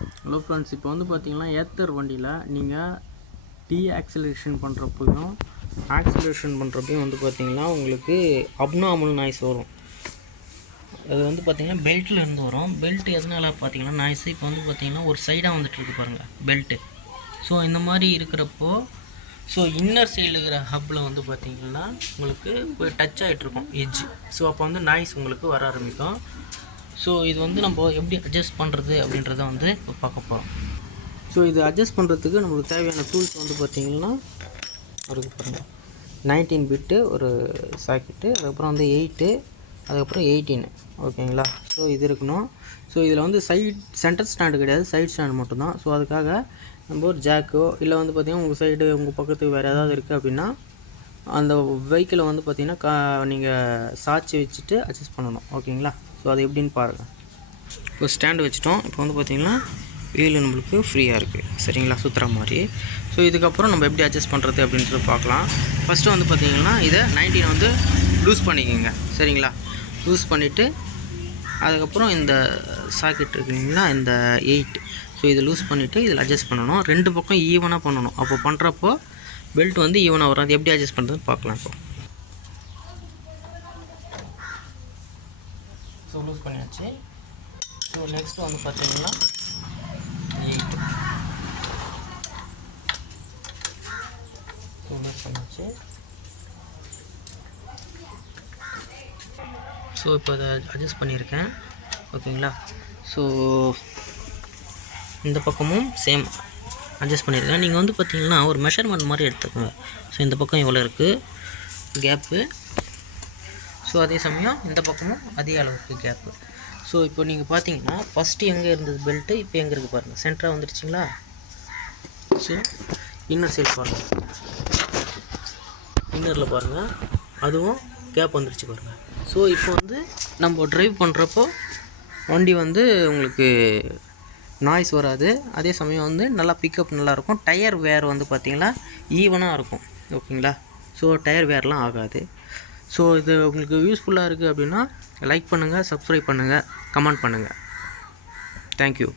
Hello friends, இப்போ வந்து பார்த்தீங்கன்னா ஏத்தர் வண்டியில் நீங்கள் ஆக்சிலரேஷன் பண்ணுறப்பையும் ஆக்சிலரேஷன் பண்ணுறப்பையும் வந்து பார்த்தீங்கன்னா உங்களுக்கு அப்நார்மல் நாய்ஸ் வரும். அது வந்து பார்த்தீங்கன்னா பெல்ட்டில் இருந்து வரும். பெல்ட் எதனால் பார்த்தீங்கன்னா நாய்ஸ் இப்போ வந்து பார்த்தீங்கன்னா ஒரு சைடாக வந்துட்டுருக்கு பாருங்கள் பெல்ட்டு. ஸோ இந்த மாதிரி இருக்கிறப்போ இன்னர் சைடில் இருக்கிற ஹப்பில் வந்து பார்த்தீங்கன்னா உங்களுக்கு போய் டச் ஆகிட்ருக்கும் எட்ஜ். ஸோ அப்போ வந்து நாய்ஸ் உங்களுக்கு வர ஆரம்பிக்கும். ஸோ இது வந்து நம்ம எப்படி அட்ஜஸ்ட் பண்ணுறது அப்படின்றத வந்து இப்போ பார்க்க போகிறோம். ஸோ இது அட்ஜஸ்ட் பண்ணுறதுக்கு நம்மளுக்கு தேவையான டூல்ஸ் வந்து பார்த்திங்கன்னா இருக்குது பாருங்கள். 19 பிட்டு ஒரு சாக்கெட்டு, அதுக்கப்புறம் வந்து 8, அதுக்கப்புறம் 18. ஓகேங்களா? ஸோ இது இருக்கணும். ஸோ இதில் வந்து சென்டர் ஸ்டாண்டு கிடையாது, சைட் ஸ்டாண்டு மட்டும்தான். ஸோ அதுக்காக நம்ம ஒரு ஜாக்கோ இல்லை வந்து பார்த்திங்கன்னா உங்கள் சைடு உங்கள் பக்கத்துக்கு வேறு ஏதாவது இருக்குது அப்படின்னா அந்த வெஹிக்கிளை வந்து பார்த்திங்கன்னா நீங்கள் சாய்ச்சி வச்சுட்டு அட்ஜஸ்ட் பண்ணணும். ஓகேங்களா? ஸோ அது எப்படின்னு பாருங்கள். இப்போ ஸ்டாண்டு வச்சுட்டோம். இப்போ வந்து பார்த்திங்கன்னா வீல் நம்மளுக்கு ஃப்ரீயாக இருக்குது. சரிங்களா? சுற்றுற மாதிரி. ஸோ இதுக்கப்புறம் நம்ம எப்படி அட்ஜஸ்ட் பண்ணுறது அப்படின்றத பார்க்கலாம். ஃபஸ்ட்டு வந்து பார்த்திங்கன்னா இதை 19 வந்து லூஸ் பண்ணிக்கோங்க. சரிங்களா? லூஸ் பண்ணிவிட்டு அதுக்கப்புறம் இந்த சாக்கெட் இருக்குங்களா, இந்த 8. ஸோ இதை லூஸ் பண்ணிவிட்டு இதில் அட்ஜஸ்ட் பண்ணணும். 2 பக்கம் ஈவனாக பண்ணணும். அப்போ பண்ணுறப்போ பெல்ட் வந்து ஈவனாக வரும். அது எப்படி அட்ஜஸ்ட் பண்ணுறதுன்னு பார்க்கலாம். இப்போ ஸோ லூஸ் பண்ணியாச்சு. ஸோ நெக்ஸ்ட்டு வந்து பார்த்தீங்கன்னா 8 ஸோ லூஸ் பண்ணியாச்சு. ஸோ இப்போ அதை அட்ஜஸ்ட் பண்ணியிருக்கேன். ஓகேங்களா? ஸோ இந்த பக்கமும் சேம் அட்ஜஸ்ட் பண்ணியிருக்கேன். நீங்கள் வந்து பார்த்தீங்கன்னா ஒரு மெஷர்மெண்ட் மாதிரி எடுத்துக்கோங்க. ஸோ இந்த பக்கம் எவ்வளோ இருக்குது கேப்பு, ஸோ அதே சமயம் இந்த பக்கமும் அதே அளவுக்கு கேப்பு. ஸோ இப்போ நீங்கள் பார்த்தீங்கன்னா ஃபஸ்ட்டு எங்கே இருந்தது பெல்ட்டு, இப்போ எங்கே இருக்குது பாருங்கள். சென்டராக வந்துடுச்சிங்களா? ஸோ இன்னர் சைடு பாருங்கள், இன்னரில் பாருங்கள், அதுவும் கேப் வந்துடுச்சு பாருங்கள். ஸோ இப்போ வந்து நம்ம ட்ரைவ் பண்ணுறப்போ வண்டி வந்து உங்களுக்கு நாய்ஸ் வராது. அதே சமயம் வந்து நல்லா பிக்கப் நல்லாயிருக்கும். டயர் வேர் வந்து பார்த்திங்கன்னா ஈவனாக இருக்கும். ஓகேங்களா? ஸோ டயர் வேர்லாம் ஆகாது. ஸோ இது உங்களுக்கு யூஸ்ஃபுல்லாக இருக்குது அப்படின்னா லைக் பண்ணுங்கள், சப்ஸ்கிரைப் பண்ணுங்கள், கமெண்ட் பண்ணுங்கள். தேங்க்யூ.